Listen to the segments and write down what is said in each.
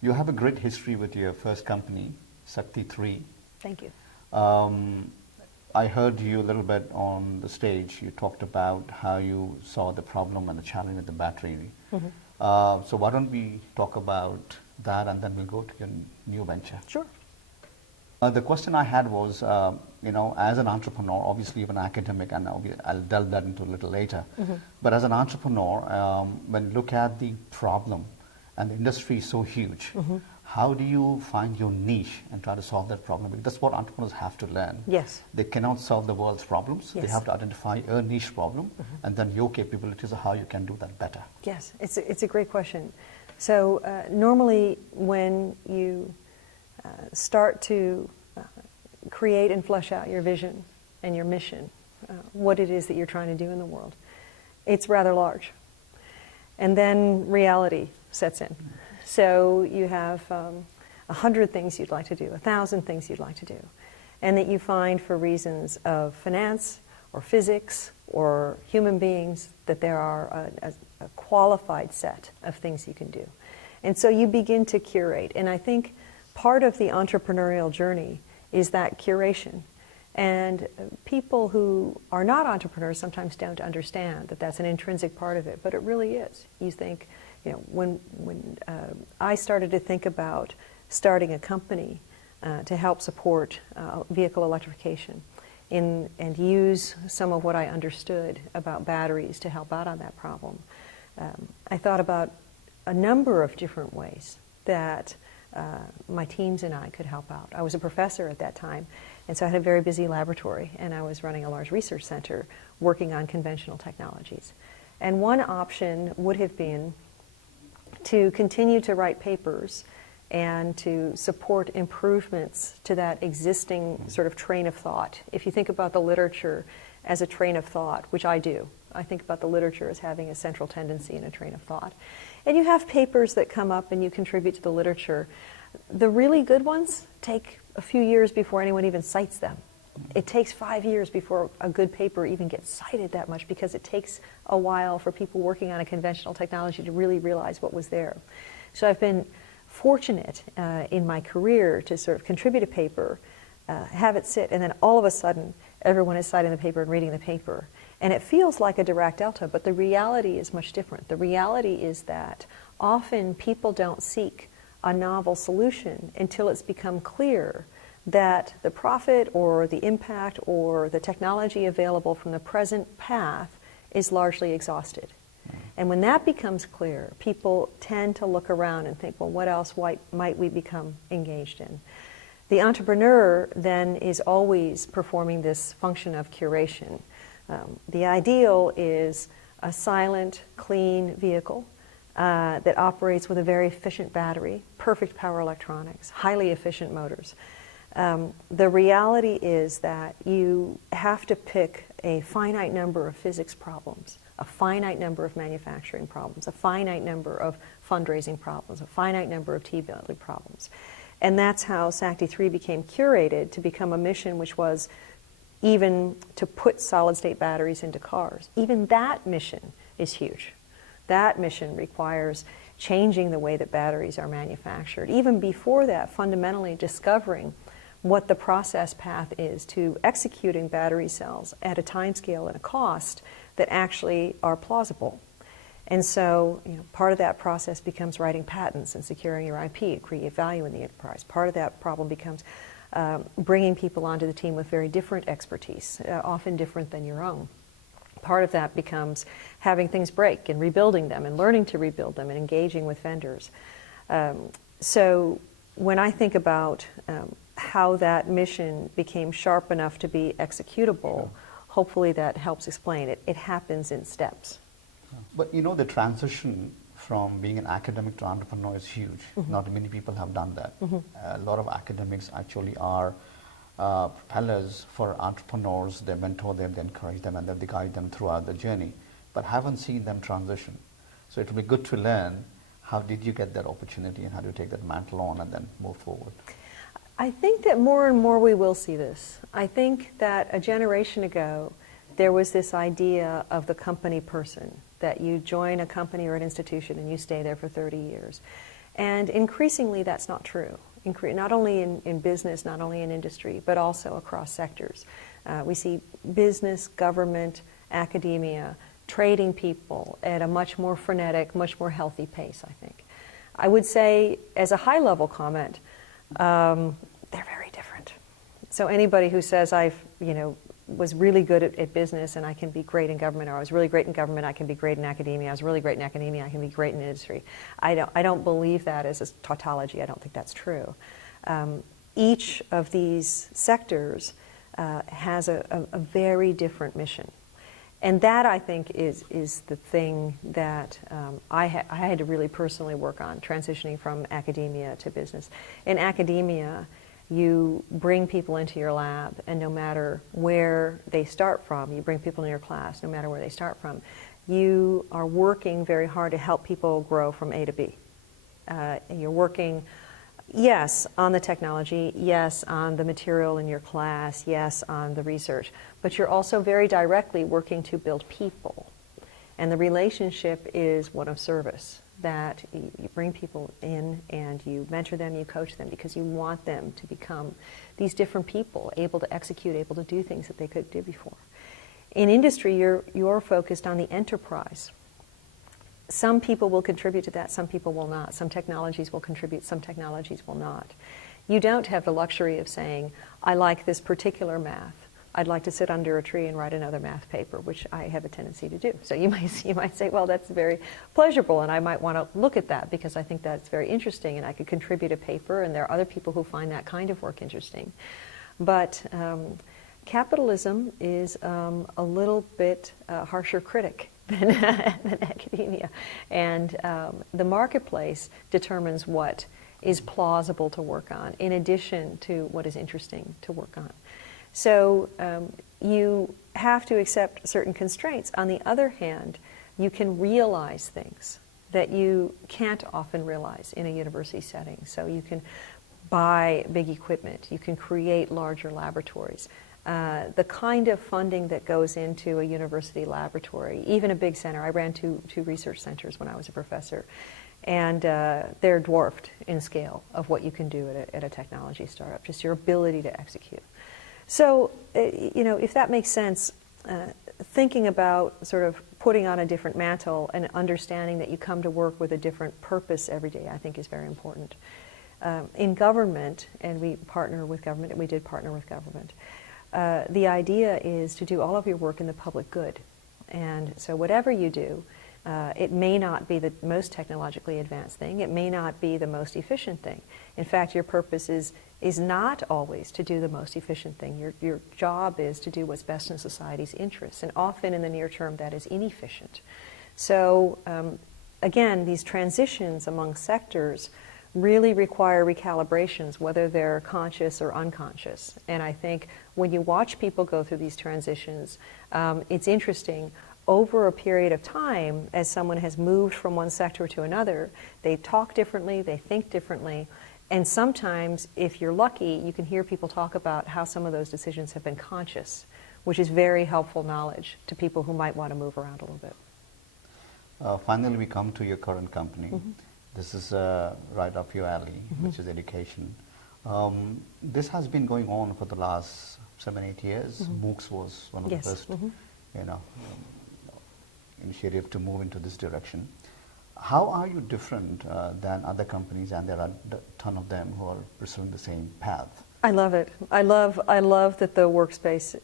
You have a great history with your first company, Sastry 3. Thank you. I heard you a little bit on the stage. You talked about how you saw the problem and the challenge with the battery. So why don't we talk about that, and then we'll go to your new venture. Sure. The question I had was, as an entrepreneur, obviously you're an academic, and I'll delve that into a little later. But as an entrepreneur, when you look at the problem, and the industry is so huge, how do you find your niche and try to solve that problem? Because that's what entrepreneurs have to learn. Yes. They cannot solve the world's problems. Yes. They have to identify a niche problem, and then your capabilities of how you can do that better. Yes, it's a great question. So normally when you start to create and flesh out your vision and your mission, what it is that you're trying to do in the world, it's rather large. And then reality sets in. So you have 100 things you'd like to do, 1,000 things you'd like to do, and that you find for reasons of finance or physics or human beings that there are a qualified set of things you can do. And so you begin to curate. And I think part of the entrepreneurial journey is that curation. And people who are not entrepreneurs sometimes don't understand that that's an intrinsic part of it, but it really is. You think, when I started to think about starting a company to help support vehicle electrification and use some of what I understood about batteries to help out on that problem, I thought about a number of different ways that my teams and I could help out. I was a professor at that time, and so I had a very busy laboratory, and I was running a large research center working on conventional technologies. And one option would have been to continue to write papers and to support improvements to that existing sort of train of thought. If you think about the literature as a train of thought, which I do, I think about the literature as having a central tendency in a train of thought. And you have papers that come up and you contribute to the literature. The really good ones take a few years before anyone even cites them. It takes 5 years before a good paper even gets cited that much, because it takes a while for people working on a conventional technology to really realize what was there. So I've been fortunate in my career to sort of contribute a paper, have it sit, and then all of a sudden everyone is citing the paper and reading the paper. And it feels like a Dirac delta, but the reality is much different. The reality is that often people don't seek a novel solution until it's become clear that the profit or the impact or the technology available from the present path is largely exhausted. And when that becomes clear, people tend to look around and think, well, what else might we become engaged in? The entrepreneur then is always performing this function of curation. The ideal is a silent, clean vehicle that operates with a very efficient battery, perfect power electronics, highly efficient motors. The reality is that you have to pick a finite number of physics problems, a finite number of manufacturing problems, a finite number of fundraising problems, a finite number of T-building problems. And that's how Sastry 3 became curated to become a mission which was even to put solid-state batteries into cars. Even that mission is huge. That mission requires changing the way that batteries are manufactured. Even before that, fundamentally discovering what the process path is to executing battery cells at a time scale and a cost that actually are plausible. And so, part of that process becomes writing patents and securing your IP, create value in the enterprise. Part of that problem becomes bringing people onto the team with very different expertise, often different than your own. Part of that becomes having things break and rebuilding them and learning to rebuild them and engaging with vendors. So when I think about how that mission became sharp enough to be executable, hopefully that helps explain it. It happens in steps. But the transition from being an academic to entrepreneur is huge. Not many people have done that. A lot of academics actually are propellers for entrepreneurs. They mentor them, they encourage them, and then they guide them throughout the journey, but haven't seen them transition. So it will be good to learn, how did you get that opportunity and how do you take that mantle on and then move forward? I think that more and more we will see this. I think that a generation ago there was this idea of the company person, that you join a company or an institution and you stay there for 30 years. And increasingly that's not true. Not only in business, not only in industry, but also across sectors. We see business, government, academia, trading people at a much more frenetic, much more healthy pace, I think. I would say, as a high-level comment, they're very different. So anybody who says was really good at business and I can be great in government, or I was really great in government, I can be great in academia, I was really great in academia, I can be great in industry. I don't believe that as a tautology. I don't think that's true. Each of these sectors has a very different mission. And that, I think, is the thing that I had to really personally work on, transitioning from academia to business. In academia, you bring people into your lab, and no matter where they start from, you bring people in your class, no matter where they start from, you are working very hard to help people grow from A to B. You're working, yes, on the technology, yes, on the material in your class, yes, on the research, but you're also very directly working to build people. And the relationship is one of service, that you bring people in and you mentor them, you coach them, because you want them to become these different people, able to execute, able to do things that they couldn't do before. In industry, you're focused on the enterprise. Some people will contribute to that, some people will not. Some technologies will contribute, some technologies will not. You don't have the luxury of saying, I like this particular math. I'd like to sit under a tree and write another math paper, which I have a tendency to do. So you might say, well, that's very pleasurable, and I might want to look at that because I think that's very interesting, and I could contribute a paper, and there are other people who find that kind of work interesting. But capitalism is a little bit harsher critic than academia. And the marketplace determines what is plausible to work on, in addition to what is interesting to work on. So you have to accept certain constraints. On the other hand, you can realize things that you can't often realize in a university setting. So you can buy big equipment, you can create larger laboratories. The kind of funding that goes into a university laboratory, even a big center. I ran two research centers when I was a professor, and they're dwarfed in scale of what you can do at a technology startup, just your ability to execute. So, if that makes sense, thinking about sort of putting on a different mantle and understanding that you come to work with a different purpose every day, I think is very important. In government, and we partner with government, and we did partner with government, the idea is to do all of your work in the public good. And so whatever you do, it may not be the most technologically advanced thing, it may not be the most efficient thing. In fact, your purpose is not always to do the most efficient thing. Your job is to do what's best in society's interests, and often in the near term that is inefficient. So again, these transitions among sectors really require recalibrations, whether they're conscious or unconscious. And I think when you watch people go through these transitions, it's interesting. Over a period of time, as someone has moved from one sector to another, they talk differently, they think differently, and sometimes, if you're lucky, you can hear people talk about how some of those decisions have been conscious, which is very helpful knowledge to people who might want to move around a little bit. Finally, we come to your current company. Mm-hmm. This is right up your alley, Mm-hmm. which is education. This has been going on for the last 7-8 years. Mm-hmm. MOOCs was one of Yes. the first, Mm-hmm. Initiative to move into this direction. How are you different than other companies, and there are a ton of them who are pursuing the same path? I love it. I love that the workspace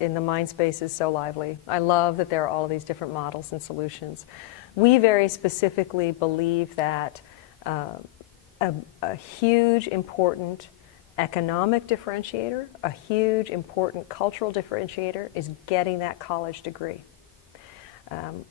in the mind space is so lively. I love that there are all of these different models and solutions. We very specifically believe that a huge, important economic differentiator, a huge, important cultural differentiator is getting that college degree.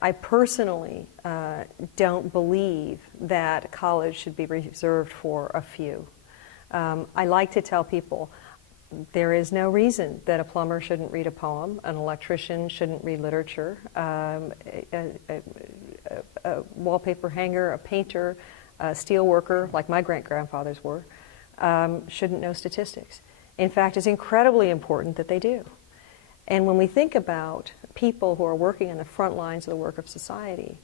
I personally don't believe that college should be reserved for a few. I like to tell people there is no reason that a plumber shouldn't read a poem, an electrician shouldn't read literature, a wallpaper hanger, a painter, a steel worker, like my great-grandfathers were, shouldn't know statistics. In fact, it's incredibly important that they do. And when we think about people who are working on the front lines of the work of society,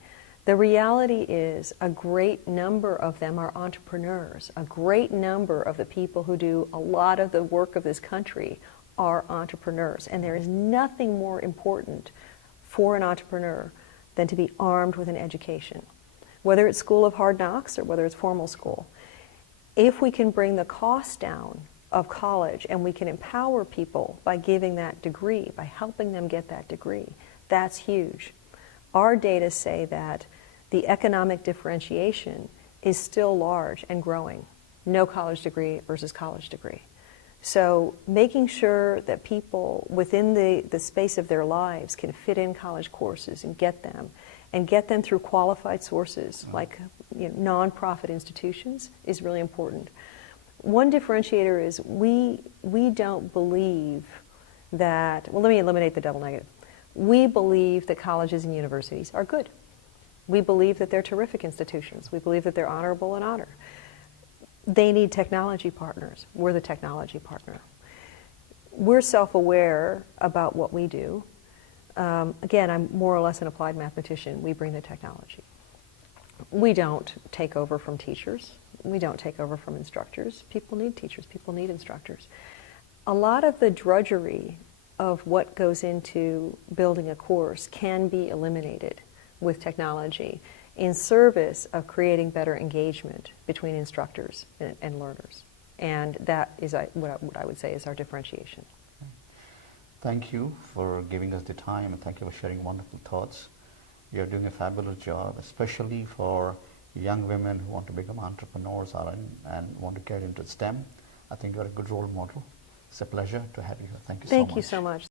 The reality is a great number of them are entrepreneurs. A great number of the people who do a lot of the work of this country are entrepreneurs. And there is nothing more important for an entrepreneur than to be armed with an education, whether it's School of Hard Knocks or whether it's formal school. If we can bring the cost down of college and we can empower people by giving that degree, by helping them get that degree, that's huge. Our data say that the economic differentiation is still large and growing. No college degree versus college degree. So making sure that people within the space of their lives can fit in college courses and get them through qualified sources like nonprofit institutions is really important. One differentiator is we don't believe that, well, let me eliminate the double negative. We believe that colleges and universities are good. We believe that they're terrific institutions. We believe that they're honorable and honor. They need technology partners. We're the technology partner. We're self-aware about what we do. Again, I'm more or less an applied mathematician. We bring the technology. We don't take over from teachers. We don't take over from instructors. People need teachers. People need instructors. A lot of the drudgery of what goes into building a course can be eliminated with technology in service of creating better engagement between instructors and learners. And that is what I would say is our differentiation. Thank you for giving us the time, and thank you for sharing wonderful thoughts. You're doing a fabulous job, especially for young women who want to become entrepreneurs and want to get into STEM. I think you're a good role model. It's a pleasure to have you here. Thank you so much. Thank you so much.